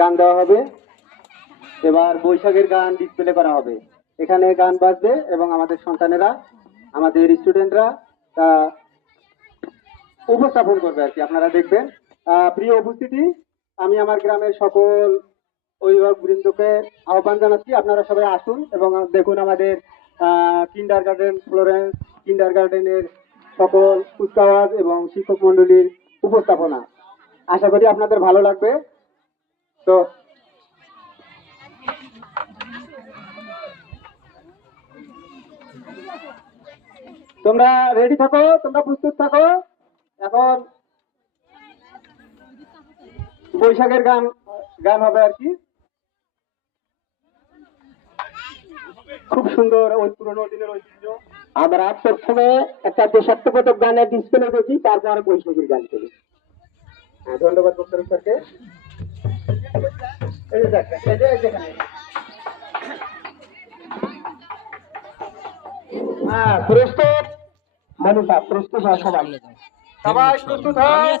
গান দেওয়া হবে। এবার বৈশাখের গান ডিসপ্লে করা হবে। এখানে গান বাজবে এবং আমাদের সন্তানেরা, আমাদের স্টুডেন্টরা তা উপস্থাপন করবে আর কি, আপনারা দেখবেন। প্রিয় উপস্থিতি, আমি আমার গ্রামের সকল অভিভাবক বৃন্দকে আহ্বান জানাচ্ছি, আপনারা সবাই আসুন এবং দেখুন আমাদের কিন্ডার গার্ডেন ফ্লোরেন্স কিন্ডার গার্ডেনের সকল কুচকাওয়াজ এবং শিক্ষক মন্ডলীর উপস্থাপনা। আশা করি আপনাদের ভালো লাগবে। তো তোমরা রেডি থাকো, তোমরা প্রস্তুত থাকো। এখন বৈশাখের গান গান হবে আর কি, খুব সুন্দর ওই পুরোনো দিনের ঐতিহ্য। আমরা প্রথমে একটা দেশাত্মবোধক গানের ডিসপ্লে করছি, তারপর বৈশাখীর গান করি। ধন্যবাদ ডক্টর স্যারকে। হ্যাঁ, প্রস্তুত মানুষা, প্রস্তুত হয় সবাই, সবাই প্রস্তুত হয়।